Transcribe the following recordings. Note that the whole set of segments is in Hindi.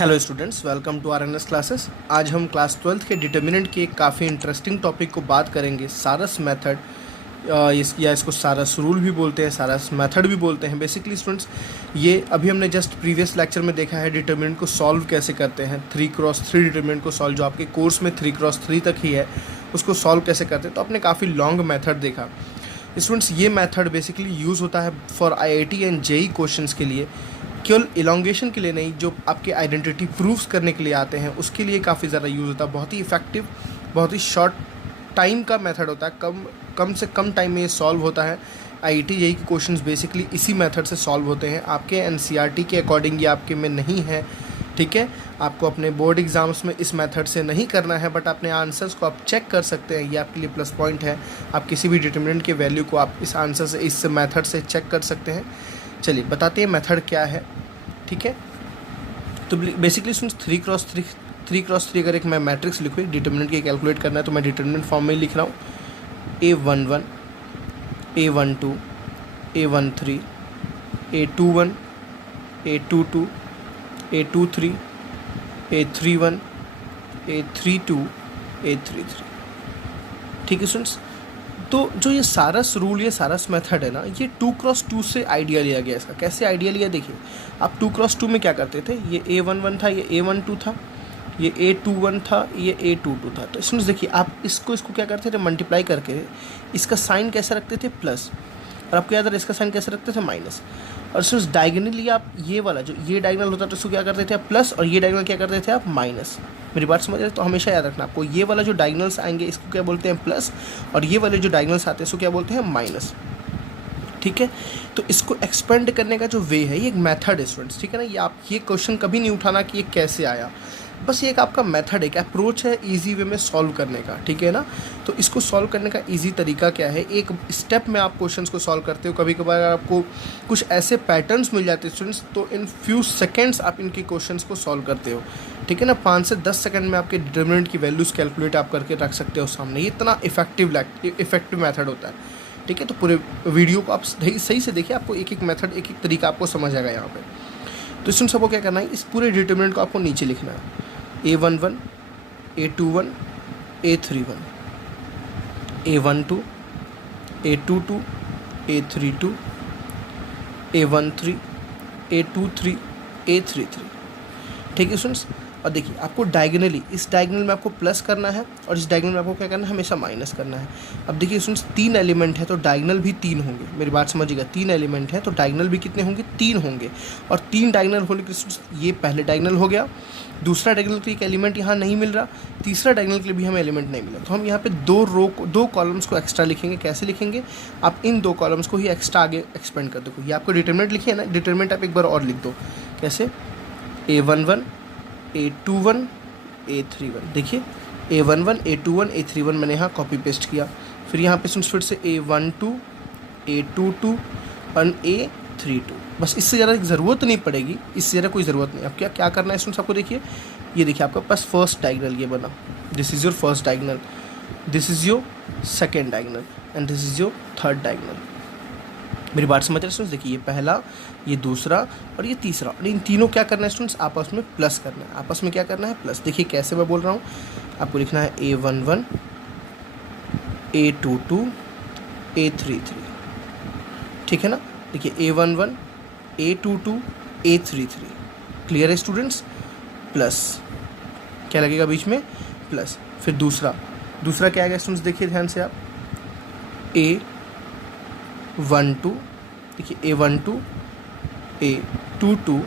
Hello students, welcome to RNS classes. आज हम क्लास 12th के डिटर्मिनेंट के एक काफ़ी इंटरेस्टिंग टॉपिक को बात करेंगे, सारस मेथड। इसको सारस रूल भी बोलते हैं, सारस मेथड भी बोलते हैं। बेसिकली स्टूडेंट्स, ये अभी हमने जस्ट प्रीवियस लेक्चर में देखा है डिटर्मिनेंट को सॉल्व कैसे करते हैं। 3x3 डिटर्मिनेंट को सॉल्व, जो आपके कोर्स में 3x3 तक ही है, उसको सॉल्व कैसे करते हैं। तो आपने काफ़ी लॉन्ग मेथड देखा स्टूडेंट्स। ये मेथड बेसिकली यूज़ होता है for IIT and JEE questions के लिए, केवल इलोंगेशन के लिए नहीं, जो आपके आइडेंटिटी प्रूफ्स करने के लिए आते हैं उसके लिए काफ़ी ज़्यादा यूज़ होता है। बहुत ही इफेक्टिव, बहुत ही शॉर्ट टाइम का मेथड होता है, कम से कम टाइम में ये सॉल्व होता है। आईआईटी जेईई के क्वेश्चंस बेसिकली इसी मेथड से सॉल्व होते हैं। आपके एनसीईआरटी के अकॉर्डिंग ये आपके में नहीं है, ठीक है। आपको अपने बोर्ड एग्ज़ाम्स में इस मेथड से नहीं करना है, बट अपने आंसर्स को आप चेक कर सकते हैं। ये आपके लिए प्लस पॉइंट है। आप किसी भी डिटर्मिनेंट के वैल्यू को आप इस आंसर से, इस मेथड से चेक कर सकते हैं। चलिए बताते हैं मेथड क्या है, ठीक है। तो बेसिकली सुन, 3x3 अगर एक मैं मैट्रिक्स लिखूँ, एक डिटर्मिनेंट की कैलकुलेट करना है, तो मैं डिटर्मिनेंट फॉर्म में ही लिख रहा हूँ। A11, A12, A13, A21, A22, A23, A31, A32, A33, ठीक है स्टूडेंट्स। तो जो ये सारस रूल, ये सारस मेथड है ना, ये 2x2 से आइडिया लिया गया। इसका कैसे आइडिया लिया, देखिए। आप 2x2 में क्या करते थे, ये A11 था, ये A12 था, ये A21 था, ये A22 था। तो इसमें देखिए, आप इसको क्या करते थे, मल्टीप्लाई करके इसका साइन कैसे रखते थे, प्लस, और आपको याद है इसका साइन कैसे रखते थे, माइनस। और इसमें डायगनली आप ये वाला, जो ये डायगनल होता है तो इसको क्या करते थे आप प्लस, और ये डायगनल क्या करते थे आप माइनस। मेरी बात समझ रहे हैं? तो हमेशा याद रखना आपको, ये वाला जो डायगनल्स आएंगे इसको क्या बोलते हैं, प्लस, और ये वाले जो डायगनल्स आते हैं इसको क्या बोलते हैं, माइनस, ठीक है। तो इसको एक्सपेंड करने का जो वे है, ये एक मेथड है स्टूडेंट्स, ठीक है ना। ये आप ये क्वेश्चन कभी नहीं उठाना कि ये कैसे आया, बस ये एक आपका मेथड है, एक अप्रोच है इजी वे में सॉल्व करने का, ठीक है ना। तो इसको सॉल्व करने का इजी तरीका क्या है, एक स्टेप में आप क्वेश्चंस को सॉल्व करते हो। कभी कभार आपको कुछ ऐसे पैटर्न्स मिल जाते हैं स्टूडेंट्स, तो इन फ्यू सेकेंड्स आप इनके क्वेश्चंस को सॉल्व करते हो, ठीक है ना। 5 से 10 सेकंड में आपके डिटर्मिनेंट की वैल्यूज़ कैलकुलेट आप करके रख सकते हो सामने। ये इतना इफेक्टिव मेथड होता है, ठीक है। तो पूरे वीडियो को आप सही से देखिए, आपको एक एक मेथड, एक एक तरीका आपको समझ आएगा यहाँ पे। तो स्टूडेंट्स सबको क्या करना है, इस पूरे डिटर्मिनेंट को आपको नीचे लिखना है। A11, A21, A31, A12, A22, A32, A13, A23, A33, ठीक है स्टूडेंट्स। और देखिए, आपको डायगनली, इस डायगनल में आपको प्लस करना है, और इस डायगनल में आपको क्या करना है, हमेशा माइनस करना है। अब देखिए स्टूडेंट्स, 3 एलिमेंट है तो डायगनल भी 3 होंगे। मेरी बात समझिएगा, 3 एलिमेंट है तो डायगनल भी कितने होंगे, 3 होंगे। और 3 डायगनल होने के स्टूडेंट्स, ये पहले डायगनल हो गया, दूसरा डायगनल के लिए एक एलिमेंट यहाँ नहीं मिल रहा, तीसरा डायगनल के लिए भी हमें एलिमेंट नहीं मिला। तो हम यहाँ पे 2 कॉलम्स को एक्स्ट्रा लिखेंगे। कैसे लिखेंगे, आप इन 2 कॉलम्स को ही एक्स्ट्रा आगे एक्सपेंड कर दो। ये आपको डिटर्मिनेंट लिखिए ना, डिटर्मिनेंट आप एक बार और लिख दो। कैसे, A11, A21, A31, देखिए A11, A21, A31 मैंने यहाँ कॉपी पेस्ट किया। फिर यहाँ पे फिर से A12, A22 और A32। बस इससे ज़्यादा ज़रूरत नहीं पड़ेगी, इससे ज़्यादा कोई ज़रूरत नहीं। अब क्या करना है स्टूडेंट्स, आपको देखिए, ये देखिए आपका पास फर्स्ट डायगनल ये बना, this is your first diagonal, this is your second diagonal, and this is your third diagonal. मेरी बात समझ रहे स्टूडेंट्स, देखिए ये पहला, ये दूसरा और ये तीसरा, और इन तीनों क्या करना है स्टूडेंट्स, आपस में प्लस करना है। आपस में क्या करना है, प्लस। देखिए कैसे मैं बोल रहा हूँ, आपको लिखना है A11, A22, A33, ठीक है ना। देखिए A11, A22, A33, क्लियर है स्टूडेंट्स। प्लस क्या लगेगा बीच में, प्लस। फिर दूसरा क्या आएगा स्टूडेंट्स, देखिए ध्यान से आप, A12, देखिए A12, A22,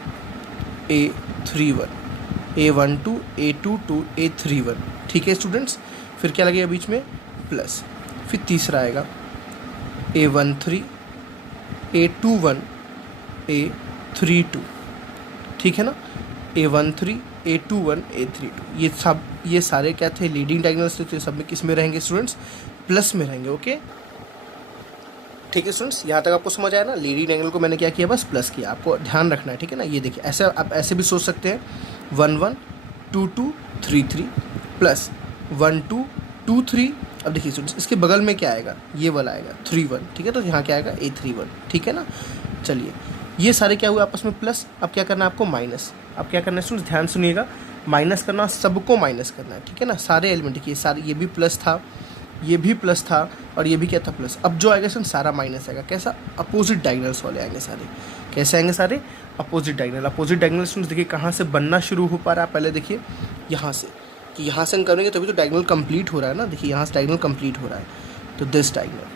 A31, A12, A22, A31, ठीक है स्टूडेंट्स। फिर क्या लगेगा बीच में, प्लस। फिर तीसरा आएगा A13, A21, A32, ठीक है ना। A13, A21, A32, ये सारे क्या थे, लीडिंग डायगोनल्स थे। सब में किस में रहेंगे स्टूडेंट्स, प्लस में रहेंगे, ओके। ठीक है स्टूडेंट्स, यहाँ तक आपको समझ आया ना। लीडिंग एंगल को मैंने क्या किया, बस प्लस किया। आपको ध्यान रखना है, ठीक है ना। ये देखिए, ऐसे आप ऐसे भी सोच सकते हैं, 1 1 2 2 3 3 प्लस 1 2 2 3। अब देखिए स्टूडेंट्स, इसके बगल में क्या आएगा, ये वाला आएगा 3 1, ठीक है। तो यहाँ क्या आएगा, A31, ठीक है ना। चलिए, ये सारे क्या हुए आपस में प्लस। अब क्या करना है आपको, माइनस। अब क्या करना है स्टूडेंट्स, ध्यान सुनिएगा, माइनस करना, सबको माइनस करना है, ठीक है ना, सारे एलिमेंट देखिए, सारे ये भी प्लस था, ये भी प्लस था और ये भी क्या था प्लस। अब जो आएगा स्टूडेंट सारा माइनस आएगा, कैसा, अपोजिट डायगनल्स वाले आएंगे सारे, कैसे आएंगे सारे, opposite diagonal. Opposite diagonal students देखिए कहाँ से बनना शुरू हो पा रहा है, पहले देखिए यहाँ से, कि यहाँ से हम करेंगे तभी तो डायगनल कंप्लीट हो रहा है ना, देखिए यहाँ से डायगनल कंप्लीट हो रहा है, तो दिस डायगनल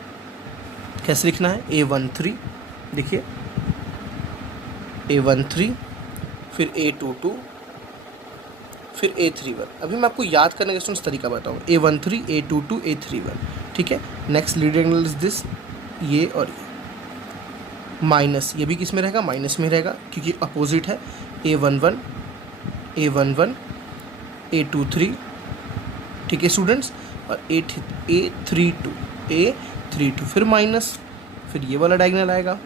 कैसे लिखना है, A13 देखिए, A13 फिर A22 फिर A31। अभी मैं आपको याद करने का स्टूडेंट्स तरीका बताऊँ, A13 A22 A31, ठीक है। Next lead angle is this, ये और ये, माइनस, ये भी किस में रहेगा, माइनस में रहेगा क्योंकि अपोजिट है, A11 A11 A23, ठीक है स्टूडेंट्स, और A32 फिर माइनस, फिर ये वाला डायगोनल आएगा,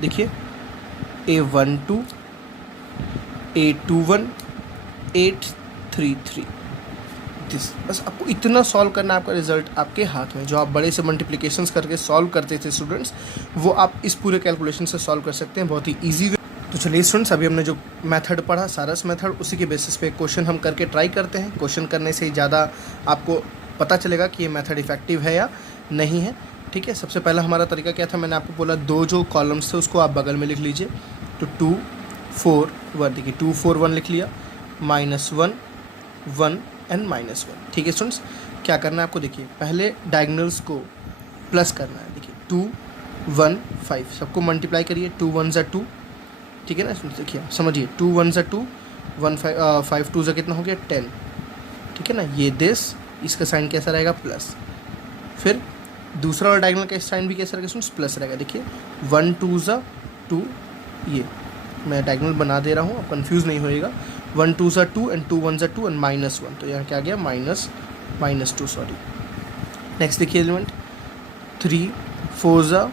देखिए A12 A21 833 दिस। बस आपको इतना सॉल्व करना है, आपका रिजल्ट आपके हाथ में। जो आप बड़े से मल्टीप्लिकेशंस करके सॉल्व करते थे स्टूडेंट्स, वो आप इस पूरे कैलकुलेशन से सॉल्व कर सकते हैं बहुत ही ईजी वे। तो चलिए स्टूडेंट्स, अभी हमने जो मेथड पढ़ा सारस मेथड, उसी के बेसिस पे क्वेश्चन हम करके ट्राई करते हैं। क्वेश्चन करने से ही ज़्यादा आपको पता चलेगा कि ये मेथड इफेक्टिव है या नहीं है, ठीक है। सबसे पहला हमारा तरीका क्या था, मैंने आपको बोला दो जो कॉलम्स थे उसको आप बगल में लिख लीजिए, तो 2 4 1, देखिए 2 4 1 लिख लिया, -1 1 एंड -1, ठीक है स्टूडेंट्स। क्या करना है आपको, देखिए पहले डायगोनल्स को प्लस करना है, देखिए 2 1 5 सबको मल्टीप्लाई करिए, 2 1 ज़ा 2, ठीक है ना स्टूडेंट्स। देखिए समझिए, 2 1 ज़ा 2, 1 5 2 ज़ा कितना हो गया 10, ठीक है ना। ये दिस, इसका साइन कैसा रहेगा, प्लस। फिर दूसरा वाला डायगोनल का साइन भी कैसा रहेगा स्टूडेंट्स, प्लस रहेगा। देखिए 1 2 ज़ा 2, ये मैं डायगोनल बना दे रहा हूँ, आप कंफ्यूज नहीं होइएगा, 1 2 ज़ा 2 एंड 2 1 ज़ा 2 एंड -1, तो यहाँ क्या आ गया -2, सॉरी। नेक्स्ट देखिए एलिमेंट 3 4 ज़ा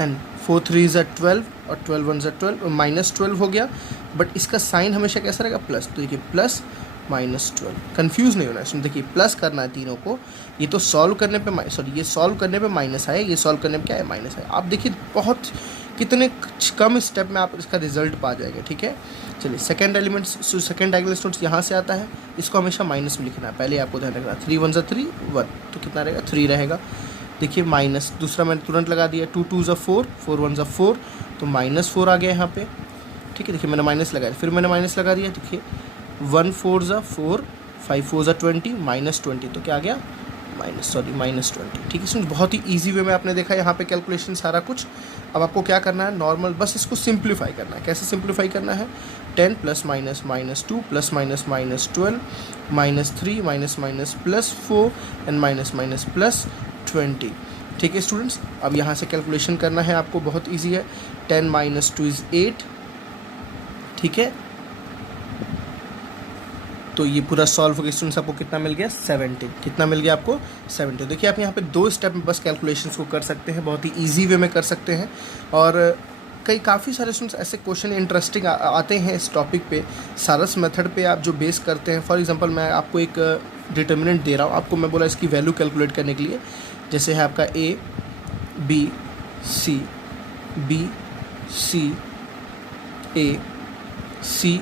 एंड 4 3 ज़ा 12 और 12 1 ज़ा 12 और -12 हो गया, बट इसका साइन हमेशा कैसा रहेगा, प्लस। तो देखिए प्लस -12, कंफ्यूज नहीं होना है। देखिए प्लस करना है तीनों को, ये तो सॉल्व करने पे सॉरी ये सॉल्व करने पे माइनस आए, ये सॉल्व करने पे क्या है, माइनस है। आप देखिए बहुत कितने कम स्टेप में आप इसका रिजल्ट पा जाएंगे, ठीक है। चलिए second element, second diagonal students यहाँ से आता है, इसको हमेशा माइनस में लिखना है, पहले आपको ध्यान रखना। 3 1 ज़ा 3 1, तो कितना रहेगा 3 रहेगा। देखिए माइनस, दूसरा मैंने तुरंत लगा दिया, 2 2 ज़ा 4 4 1 ज़ा 4, तो -4 आ गया यहाँ पे, ठीक है। देखिए मैंने माइनस लगाया, फिर मैंने माइनस लगा दिया, देखिए 1 4 ज़ा 4 5 4 ज़ा 20 -20, तो क्या आ गया -20, ठीक है। इसमें बहुत ही इजी वे में आपने देखा यहाँ पे कैलकुलेशन सारा कुछ। अब आपको क्या करना है, नॉर्मल बस इसको सिंप्लीफाई करना है। कैसे सिंप्लीफाई करना है, 10 +- -2 +- -12 -3 -+4 एंड -+20, ठीक है स्टूडेंट्स। अब यहाँ से कैलकुलेशन करना है आपको, बहुत ईजी है। 10 - 2 = 8, ठीक है। तो ये पूरा सॉल्व हो गया स्टूडेंट्स, आपको कितना मिल गया, 70। कितना मिल गया आपको, 70। देखिए आप यहाँ पे 2 स्टेप में बस कैलकुलेशंस को कर सकते हैं, बहुत ही इजी वे में कर सकते हैं। और काफ़ी सारे स्टूडेंट्स ऐसे क्वेश्चन इंटरेस्टिंग आते हैं इस टॉपिक पे, सारस मेथड पे आप जो बेस करते हैं। फॉर एग्जांपल मैं आपको एक डिटर्मिनेंट दे रहा हूँ, आपको मैं बोला इसकी वैल्यू कैलकुलेट करने के लिए, जैसे है आपका A B C B C A C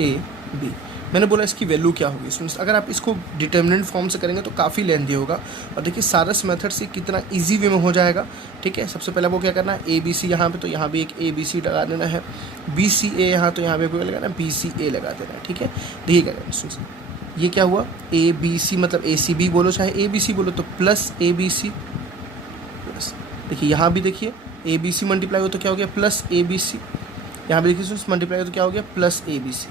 A B, मैंने बोला इसकी वैल्यू क्या होगी स्टूडेंट्स। अगर आप इसको डिटर्मिनेंट फॉर्म से करेंगे तो काफ़ी लेंथी होगा, और देखिए सारस मेथड से कितना इजी वे में हो जाएगा, ठीक है। सबसे पहले आपको क्या करना है, ABC यहाँ पे, तो यहाँ भी एक ABC लगा देना है, BCA यहाँ, तो यहाँ पे कोई लगाना है BCA लगा देना है, ठीक है। देखिए क्या करना स्टूडेंट्स, ये क्या हुआ, ABC मतलब ACB बोलो चाहे ABC बोलो, तो प्लस ABC प्लस, देखिए यहाँ भी देखिए ABC मल्टीप्लाई हो तो क्या हो गया, प्लस ABC, यहाँ भी देखिए स्टूडेंट्स मल्टीप्लाई हो तो क्या हो गया, प्लस ABC,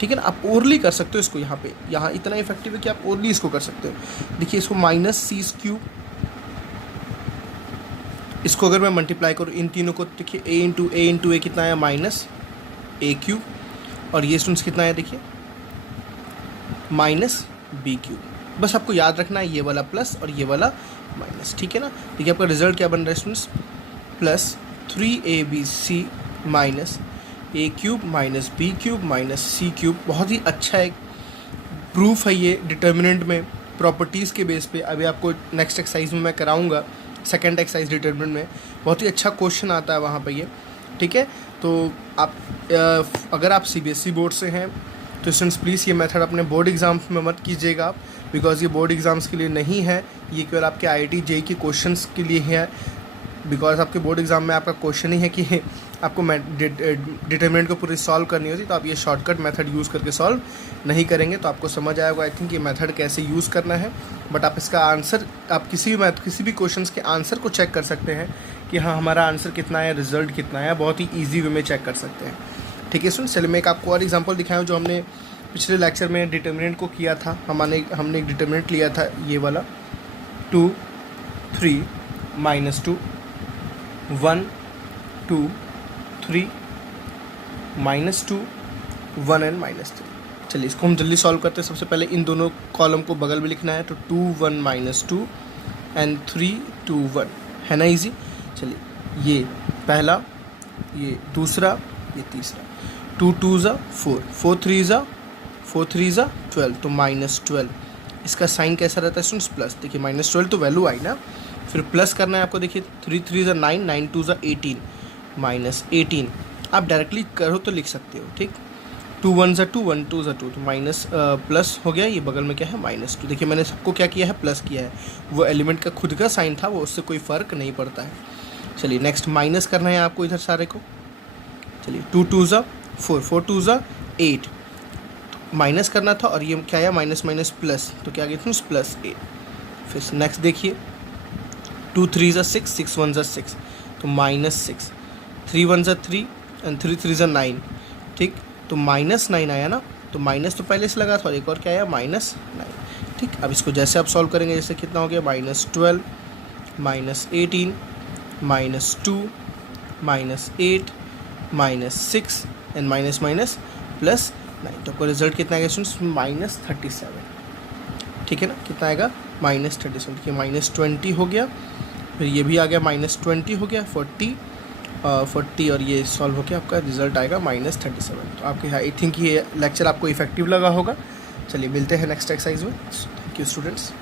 ठीक है ना। आप ओरली कर सकते हो इसको, यहाँ पे यहाँ इतना इफेक्टिव है कि आप ओरली इसको कर सकते हो। देखिए इसको -C², इसको अगर मैं मल्टीप्लाई करूँ इन तीनों को, देखिए A × A कितना है, -A³, और ये स्टूडेंट्स कितना है, देखिए -B³। बस आपको याद रखना है ये वाला प्लस और ये वाला माइनस, ठीक है ना। देखिए आपका रिजल्ट क्या बन रहा है students, +3ABC -A³ -B³ -C³। बहुत ही अच्छा एक प्रूफ है ये डिटर्मिनेंट में प्रॉपर्टीज़ के बेस पे। अभी आपको नेक्स्ट एक्सरसाइज में मैं कराऊंगा, सेकंड एक्सरसाइज डिटर्मिनेंट में बहुत ही अच्छा क्वेश्चन आता है वहाँ पे ये, ठीक है। तो आप अगर आप CBSE बोर्ड से हैं तो स्टूडेंट्स प्लीज़ ये मेथड अपने बोर्ड एग्ज़ाम में मत कीजिएगा आप, बिकॉज़ ये बोर्ड एग्ज़ाम्स के लिए नहीं है, ये केवल आपके IIT JEE के क्वेश्चंस के लिए है। बिकॉज आपके बोर्ड एग्ज़ाम में आपका क्वेश्चन ही है कि आपको डिटर्मिनेंट को पूरी सॉल्व करनी होती, तो आप ये शॉर्टकट मेथड यूज़ करके सॉल्व नहीं करेंगे। तो आपको समझ आएगा आई थिंक ये मेथड कैसे यूज़ करना है। बट आप इसका आंसर, आप किसी भी क्वेश्चंस के आंसर को चेक कर सकते हैं कि हाँ हमारा आंसर कितना है, रिजल्ट कितना है, बहुत ही ईजी वे में चेक कर सकते हैं। ठीक है स्टूडेंट्स, चलिए मैं एक आपको और एग्जांपल दिखाऊं जो हमने पिछले लेक्चर में डिटर्मिनेंट को किया था। हमने एक डिटर्मिनेंट लिया था ये वाला 2 3 -2 1 2 3 -2 1 and -3। चलिए इसको हम जल्दी सॉल्व करते हैं। सबसे पहले इन दोनों कॉलम को बगल में लिखना है, तो 2 1 -2 एंड 3 2 1 है ना, इजी। चलिए ये पहला, ये दूसरा, ये तीसरा। 2 2 ज़ा 4, 4 3 ज़ा 12, तो -12। इसका साइन कैसा रहता है स्टूडेंट्स, प्लस। देखिए -12 तो वैल्यू आई ना, फिर प्लस करना है आपको। देखिए 3 3 ज़ा 9, 9 2 ज़ा 18, -18। आप डायरेक्टली करो तो लिख सकते हो, ठीक। 2 1 ज़ा 2, 1 2 ज़ा 2, तो माइनस प्लस हो गया। ये बगल में क्या है, -2। देखिए मैंने सबको क्या किया है, प्लस किया है। वो एलिमेंट का खुद का साइन था, वो उससे कोई फ़र्क नहीं पड़ता है। चलिए नेक्स्ट माइनस करना है आपको इधर सारे को। चलिए 2 2 ज़ा 4, 4 2 ज़ा 8, माइनस करना था, और ये क्या आया, माइनस माइनस प्लस, तो क्या गया +8। फिर नेक्स्ट देखिए 2 3 ज़ा 6, 6 1 ज़ा 6, तो -6। 3 1 ज़ा 3 एंड 3 3 ज़ा 9, ठीक। तो -9 आया ना, तो माइनस तो पहले से लगा था, और एक और क्या आया, -9, ठीक। अब इसको जैसे आप सॉल्व करेंगे, जैसे कितना हो गया, -12 -18 -2 -8 -6 एंड माइनस +9। तो आपको रिजल्ट कितना आएगा स्टूडेंट्स, -37। ठीक है ना, कितना आएगा, -37। देखिए -20 हो गया, फिर ये भी आ गया -20 हो गया, 40 और ये सॉल्व हो गया, आपका रिजल्ट आएगा -37। तो आपके आई थिंक ये लेक्चर आपको इफेक्टिव लगा होगा। चलिए मिलते हैं नेक्स्ट एक्सरसाइज में। Thank you students.